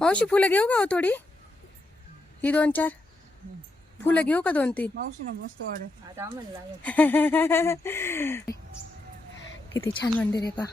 मावशी फुलं घेऊ का हो थोडी? ही दोन चार. फुलं घेऊ का दोन तीन? मावशी ना मस्त किती छान मंदिर आहे पा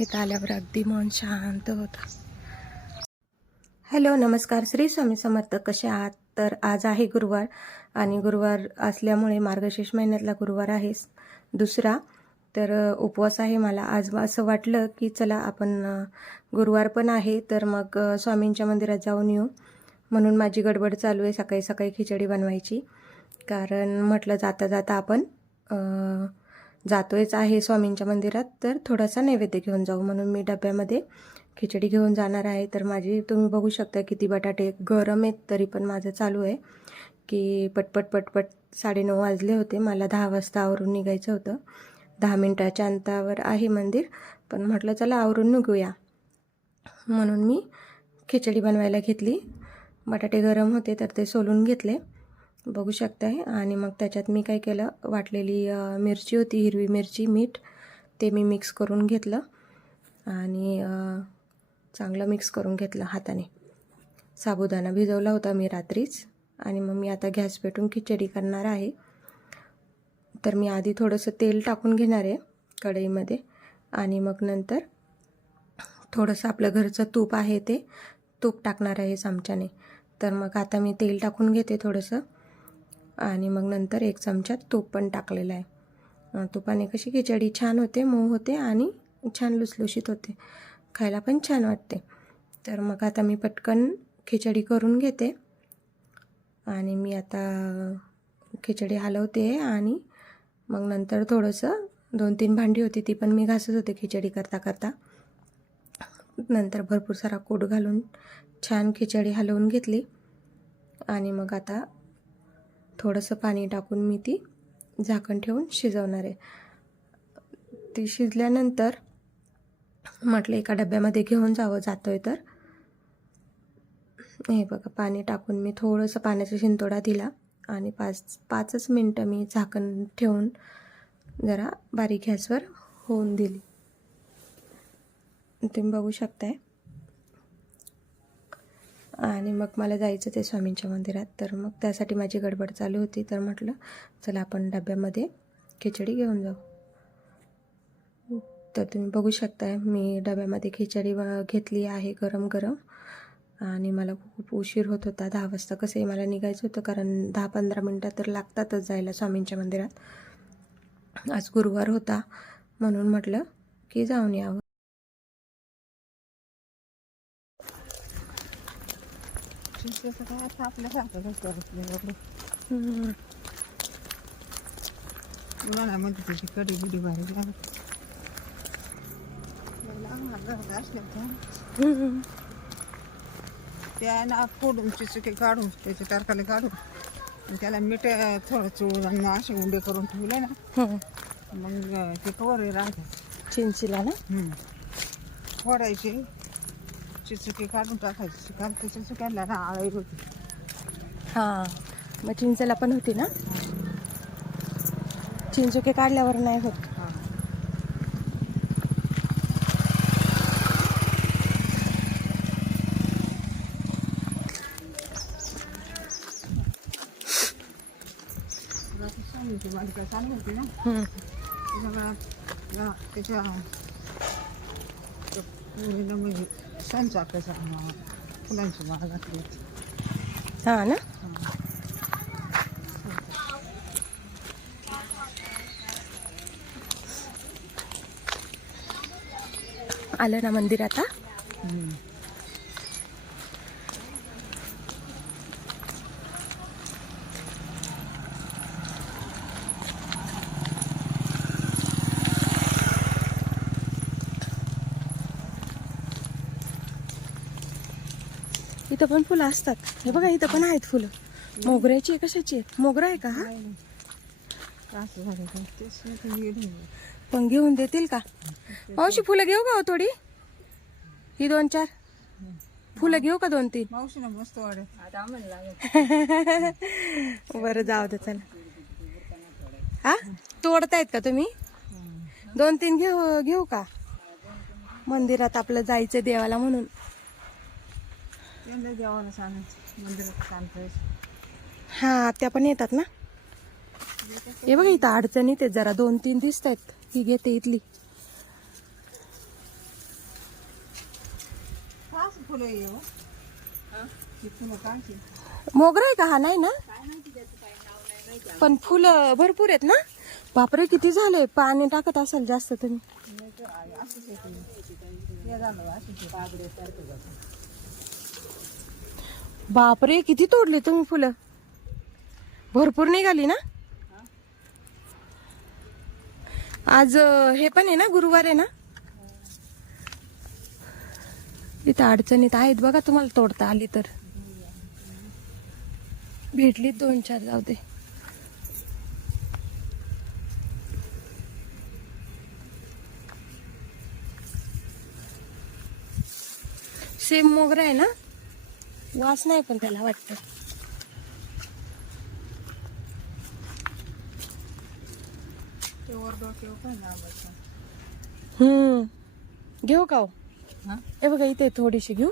इथं आल्यावर अगदी मन शांत होतं. हॅलो नमस्कार. श्री स्वामी समर्थ कसे आहात? तर आज आहे गुरुवार आणि गुरुवार असल्यामुळे मार्गशीर्ष महिन्यातला गुरुवार आहे दुसरा. तर उपवास आहे मला. आज असं वाटलं की चला आपण गुरुवार पण आहे तर मग स्वामींच्या मंदिरात जाऊन येऊ. म्हणून माझी गडबड चालू आहे सकाळी सकाळी खिचडी बनवायची. कारण म्हटलं जाता जाता आपण जातोयच आहे स्वामींच्या मंदिरात तर थोडासा नैवेद्य घेऊन जाऊ. म्हणून मी डब्यामध्ये खिचडी घेऊन जाणार आहे. तर माझी तुम्ही बघू शकता किती बटाटे गरम आहेत तरी पण माझं चालू आहे. की पटपट पटपट साडेनऊ वाजले होते. मला दहा वाजता आवरून निघायचं होतं. दहा मिनटाच्या अंतावर आहे मंदिर. पण म्हटलं चला आवरून निघूया. म्हणून मी खिचडी बनवायला घेतली. बटाटे गरम होते तर ते सोलून घेतले. बघू शकताय. आणि मग त्याच्यात मी काय केलं? वाटलेली मिरची होती हिरवी मिरची मीठ ते मी मिक्स करून घेतलं. आणि चांगलं मिक्स करून घेतलं हाताने. साबुदाणा भिजवला होता मी रात्रीच. आणि मग मी आता गॅस पेटून खिचडी करणार आहे. तर मी आधी थोडंसं तेल टाकून घेणार आहे कढईमध्ये. आणि मग नंतर थोडंसं आपलं घरचं तूप आहे ते तूप टाकणार आहे चमच्याने. तर मग आता मी तेल टाकून घेते थोडंसं. आणि मग नंतर एक चमचा तूप पण टाकलेलं आहे. तुपाने कशी खिचडी छान होते मऊ होते आणि छान लुसलुशीत होते. खायला पण छान वाटते. तर मग आता मी पटकन खिचडी करून घेते. आणि मी आता खिचडी हलवते आणि मग नंतर थोडंसं दोन तीन भांडी होती ती पण मी घासत होते खिचडी करता करता. नंतर भरपूर सारा कोट घालून छान खिचडी हलवून घेतली. आणि मग आता थोडंसं पाणी टाकून मी ती झाकण ठेवून शिजवणार आहे. ती शिजल्यानंतर म्हटलं एका डब्यामध्ये घेऊन जावं जातो आहे तर. हे बघा पाणी टाकून मी थोडंसं पाण्याचा शिंतोडा दिला आणि पाच पाचच मिनटं मी झाकण ठेवून जरा बारीक गॅसवर होऊन दिली. तुम्ही बघू शकताय. आणि मग मला जायचं ते स्वामींच्या मंदिरात. तर मग त्यासाठी माझी गडबड चालू होती. तर म्हटलं चला आपण डब्यामध्ये खिचडी घेऊन जाऊ. तर तुम्ही बघू शकताय मी डब्यामध्ये खिचडी घेतली आहे गरम गरम. आणि मला खूप उशीर होत होता. दहा वाजता कसंही मला निघायचं होतं कारण दहा पंधरा मिनटं तर लागतातच जायला स्वामींच्या मंदिरात. आज गुरुवार होता. म्हणून म्हटलं की जाऊन यावं चिंचेचं काय आता आपल्यासारखं करत नाही एवढं हम्म. मला म्हणते त्याची कडी बिडी भारी लागत. त्या ना फोडून चिचुके काढून त्याचे तारखाले काढून त्याला मीठ थोडं चोळून आणि असे उंडे करून ठेवले ना. मग ते कवर राहतात चिंचीला ना हम्म. चिचुके काढून टाकायचे कारण ना आळी होती. हां. मग चिंचेला पण होती ना? चिंचुके काढल्यावर नाही होत. हा. चालू होती ना? त्याच्या त्या म्हणजे संचाकाचा फुलांची माळ घातली हां ना आलं ना मंदिर आता इथं पण फुलं असतात. हे बघा इथं पण आहेत फुलं. मोगऱ्याची आहे कशाची आहेत मोगरा आहे का हा? पण घेऊन देतील का? मावशी फुलं घेऊ का हो थोडी? ही दोन चार. फुलं घेऊ का दोन तीन? मावशी ना मस्त बरं जाऊ दे चला. हा? तोडतायत का तुम्ही? दोन तीन घेऊ घेऊ का? मंदिरात आपलं जायचं देवाला म्हणून. मंदिरात हा त्या पण येतात ना? हे बघा इथं अडचणी ते जरा दोन तीन दिसत आहेत. ही घेते इथली. खास फुलं आहे हो. फुलं काढची मोगरा आहे का? हा नाही ना? पण फुलं भरपूर आहेत ना? बापरे किती झाले पाणी टाकत असाल जास्त तुम्ही. नाही तर आहे, असंच येते हे झालं असंच येते. बागड्यासारखं जातं. बापरे किती तोडले तुम्ही फुलं? भरपूर निघाली ना? आज हे पण आहे ना गुरुवार आहे ना? इथं अडचणीत आहेत बघा तुम्हाला तोडता आली तर. भेटली दोन चार जाऊ दे. सेम मोगरा आहे ना? वास नाही पण त्याला वाटतं. हम्म घेऊ का हो हा? बघा इथे थोडीशी घेऊ.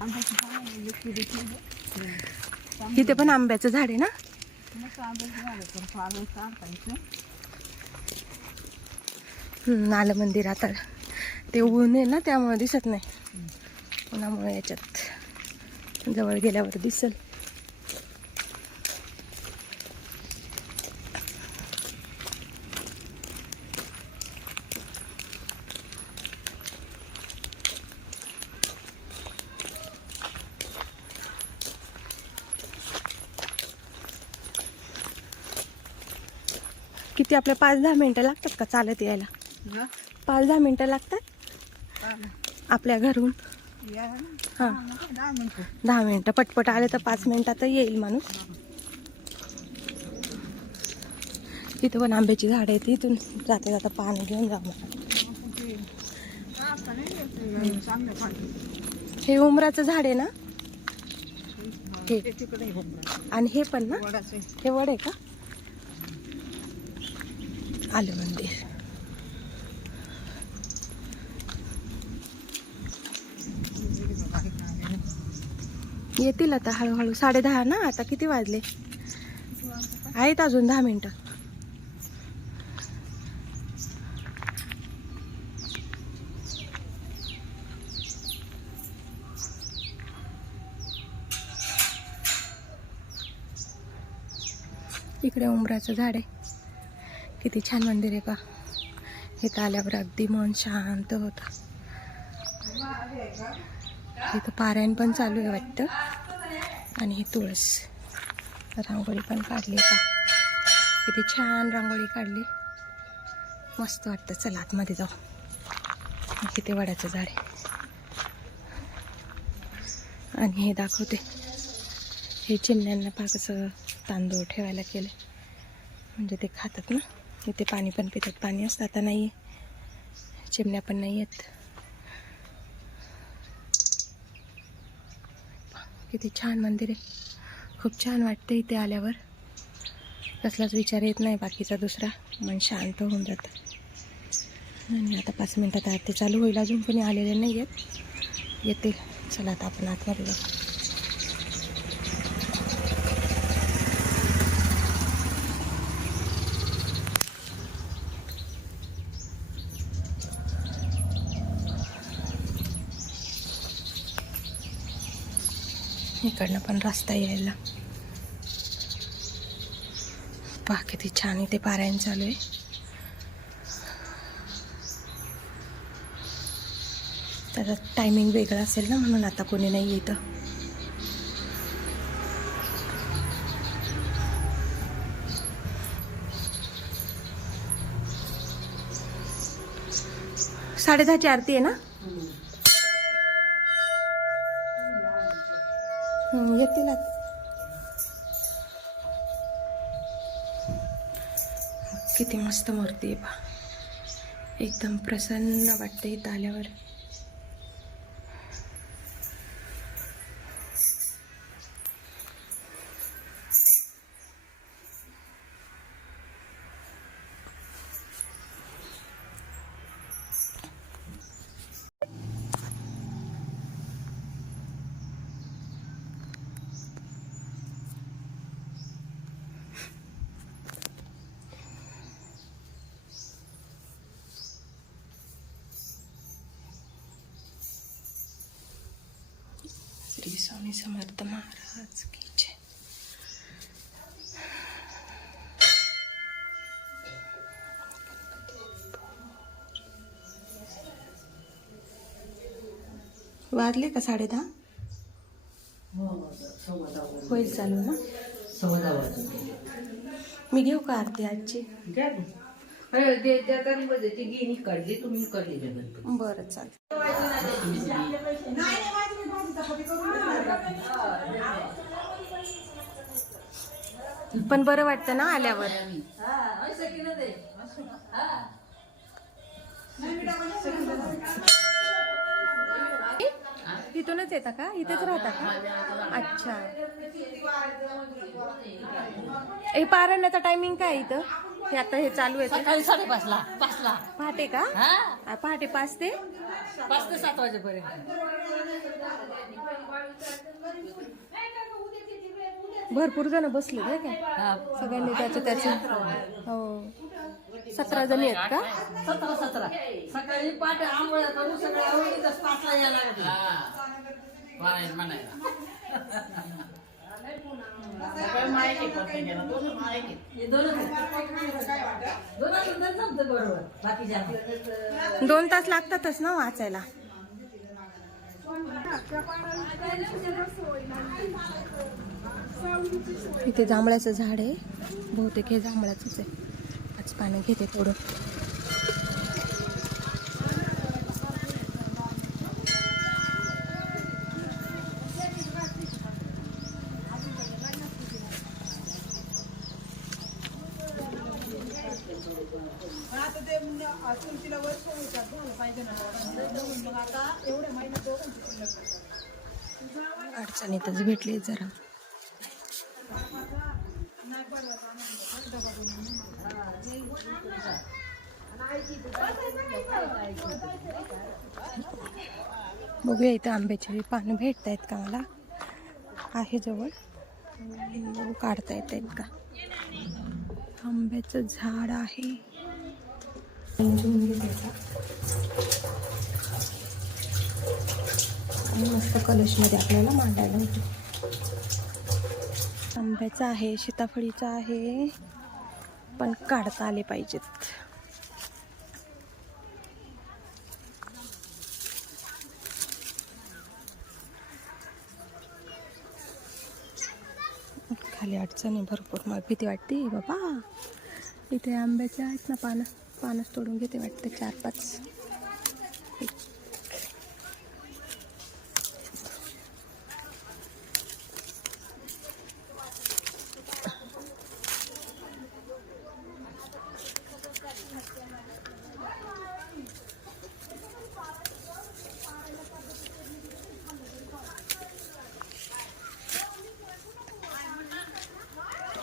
आंब्याची झाडं आहे, लिक्विड लिक्विड. इथे पण आंब्याचं झाड आहे ना मस्त आंब्याची झाडं पण फार वेळ काढतायचं. हम्म, आलं मंदिर आता. ते ऊन आहे ना त्यामुळे दिसत नाही. उन्हामुळे याच्यात जवळ गेल्यावर दिसल. किती आपल्या पाच दहा मिनिटं लागतात का चालत यायला? पाच दहा मिनिटं लागतात. आपल्या घरून. हा दहा मिनिटं. दहा मिनिटं पटपट आले तर पाच मिनिटात येईल माणूस इथं पण आंब्याची झाड आहेत इथून जाता जाता पाणी घेऊन जा मग. मग ते काढता नाही येत, ते चांगलं पाणी. हे उमराचं झाड आहे ना हे. आणि हे पण ना. हे वड आहे का आलं मंदिर येतील आता हळूहळू. साडे दहा ना? आता किती वाजले? आहेत अजून दहा मिनटं. इकडे उंबराचं झाड आहे. किती छान मंदिर आहे का हे आल्यावर अगदी मन शांत होतं. इथं पारायण पण चालू आहे वाटतं. आणि ही तुळस रांगोळी पण काढली का किती छान रांगोळी काढली. मस्त वाटतं. चला आतमध्ये जाऊ. किती वडाचं झाड आहे. आणि हे दाखवते. हे चिमण्यांना पाक असं तांदूळ ठेवायला केले म्हणजे ते खातात ना. इथे पाणी पण पितात. पाणी असतं. आता नाही आहे चिमण्या पण नाही आहेत किती छान मंदिर आहे. खूप छान वाटतं इथे आल्यावर. कसलाच विचार येत नाही बाकीचा दुसरा. मन शांत होऊन जातं. आणि आता पाच मिनटात आरती चालू होईल. अजून कोणी आलेले नाही आहेत येतील. चला आता आपण आतमध्ये जाऊ. इकडनं पण रस्ता यायला. पहा किती छान इथे पारायण चालू आहे. त्याचा टायमिंग वेगळा असेल ना म्हणून आता कोणी नाही येतं साडेदहाची आरती आहे ना? हो. येतील आता. किती मस्त मूर्ती आहे पहा एकदम प्रसन्न वाटते इथं आल्यावर स्वामी समर्थ महाराज की जय. वाजले का साडे दहा? होईल चालू ना? मी घेऊ का आरती आजची? बरं चालेल. पण बरं वाटतं ना आल्यावर. तिथूनच येता का? इथेच राहता का? अच्छा. हे पारायणाचा टायमिंग काय इथं? हे आता हे चालू आहे ते? सकाळी साडेपाचला पाचला. पहाटे का? हा? पहाटे पाच ते? पाच ते सात वाजेपर्यंत. भरपूर जण बसले नाही काय हा. सगळ्यांनी त्याचं त्याचं. हो. सतरा जणी आहेत का? सतरा सतरा. सकाळी पाठ आंघोळ्या करून सगळ्या आवडीतच पाचला यायला हे. दोन तास लागतातच ना वाचायला. इथे जांभळाचं झाड आहे. बहुतेक हे जांभळाचंच आहे. आज पानं घेते थोडं. अडचणीतच भेटली जरा. बघूया इथं आंब्याची पानं भेटत आहेत का मला? आहे जवळ. बघू हो, काढता येत आहेत का? आंब्याचं झाड आहे. आणि मस्त कलशमध्ये आपल्याला मांडायला होते. आंब्याचं आहे सीताफळीचं आहे पण काढता आले पाहिजेत. खाली अडचणी भरपूर. मला भीती वाटते. बाबा इथे आंब्याचे आहेत ना पानं पानच तोडून घेते वाटते चार पाच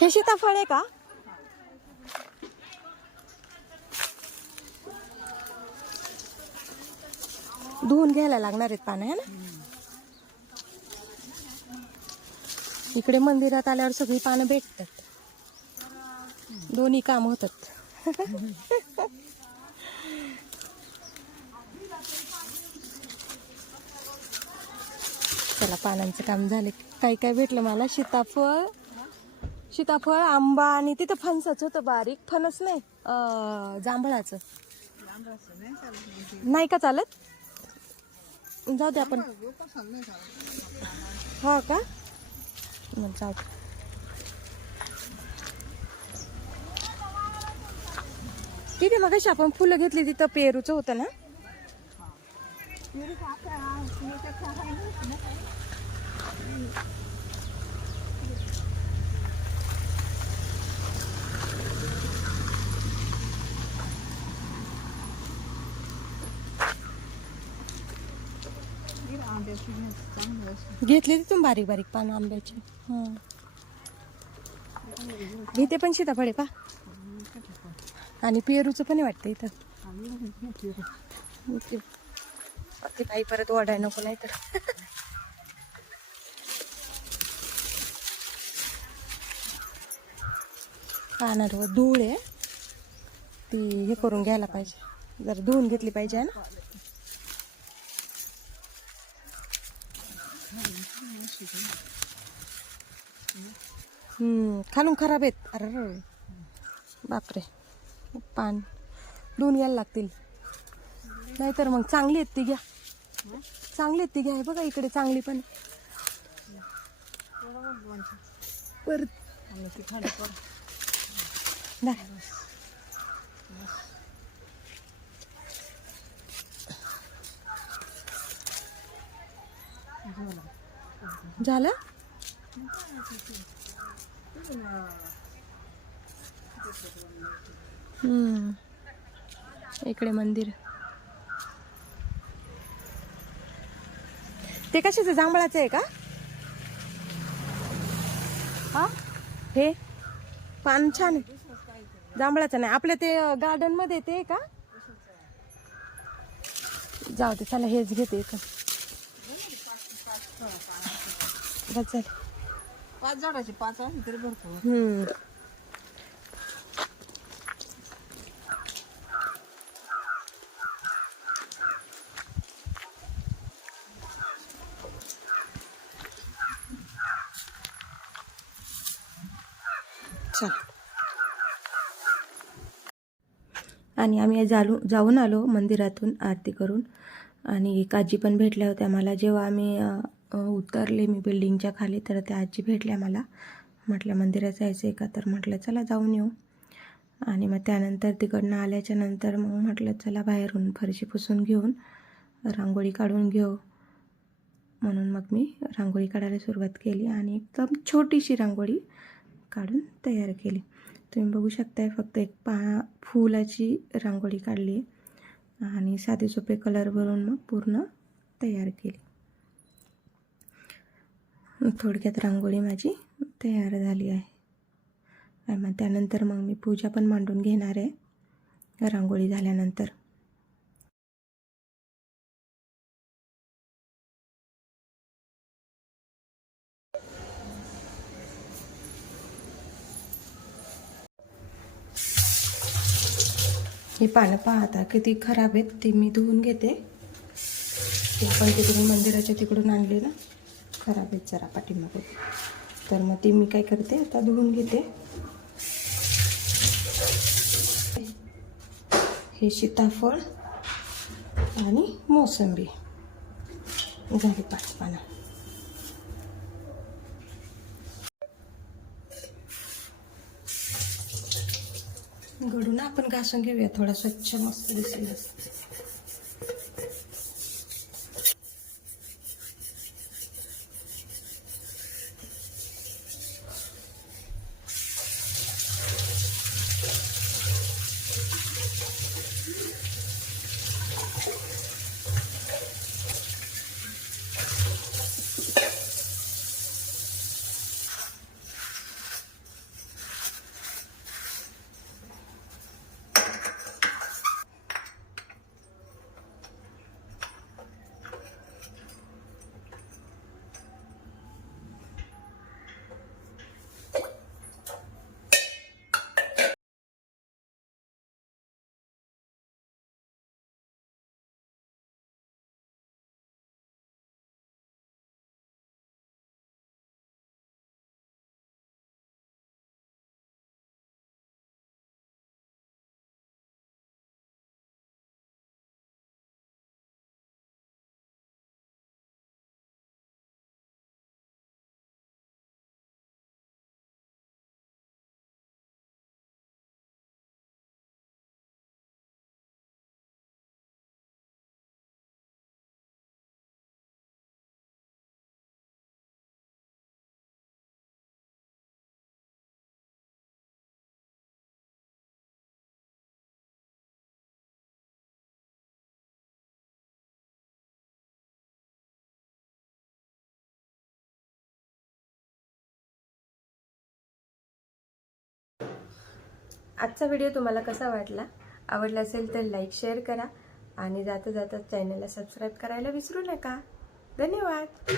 हे सीताफळ आहे का धुवून घ्यायला लागणार आहेत पानं है ना? इकडे मंदिरात आल्यावर सगळी पानं भेटतात. दोन्ही काम होतात. चला पानांचं काम झाले. काय काय भेटलं मला? सीताफळ सीताफळ आंबा आणि तिथं फणसाचं होतं बारीक. फणस नाही जांभळाचं. नाही का चालत? जाऊ दे आपण. हा का? मग जाऊ ठीक तिथे मग कशी आपण फुलं घेतली तिथं पेरूचं होतं ना? पेरू चांगली असते घेतली तिथून बारीक बारीक पानं आंब्याची. घेते पण सीताफळ आहे पा आणि पेरूचं पण वाटतं इथं. ते काही परत ओढाय नको नाही तर पानावर धूळ आहे. ती हे करून घ्यायला पाहिजे. जर धुवून घेतली पाहिजे ना वर्षीची हम्म, खालून खराब आहेत अरे रे. बापरे पान दोन यायला लागतील नाहीतर मग चांगली आहेत ती घ्या चांगली आहेत ती घ्या बघा इकडे चांगली पण. परत आणि ती खाली पड धर. झालं? इकडे मंदिर. ते कशाचं? जांभळाचं आहे का? हा? हे? पान छान जांभळाचं नाही. आपल्या ते गार्डनमध्ये ते आहे का? जाऊ दे चला हेच घेते इथं. बस झालं. पाच झाडाचे पाच आहे तरी भरपूर. हम्म. चल. आणि आम्ही जालू जाऊन आलो मंदिरातून आरती करून. आणि एक आजी पण भेटल्या होत्या मला जेव्हा आम्ही उतरले मी बिल्डिंगच्या खाली तर त्या आजी भेटल्या मला. म्हटलं मंदिरात जायचं आहे का? तर म्हटलं चला जाऊन येऊ. आणि मग त्यानंतर तिकडनं आल्याच्यानंतर मग म्हटलं चला बाहेरून फरशी पुसून घेऊन रांगोळी काढून घेऊ. म्हणून मग मी रांगोळी काढायला सुरुवात केली आणि एकदम छोटीशी रांगोळी काढून तयार केली. तुम्ही बघू शकताय फक्त एक पा फुलाची रांगोळी काढली आणि साधे सोपे कलर भरून मग पूर्ण तयार केली. थोडक्यात रांगोळी माझी तयार झाली आहे. मग त्यानंतर मग मी पूजा पण मांडून घेणार आहे. रांगोळी झाल्यानंतर. ही पानं पाहता किती खराब आहेत ती मी धुवून घेते. ती आपण तिकडून मंदिराच्या तिकडून आणले ना. खराब आहेत जरा पाठीमागे. तर मग ती मी काय करते आता धुवून घेते. हे सीताफळ आणि मोसंबी. झाली पाच पानं. घडून आपण घासून घेऊया थोडा स्वच्छ मस्त दिसेल. आजचा व्हिडिओ तुम्हाला कसा वाटला? आवडला असेल तर लाईक शेअर करा आणि जाता जाता चॅनलला सबस्क्राईब करायला विसरू नका. धन्यवाद.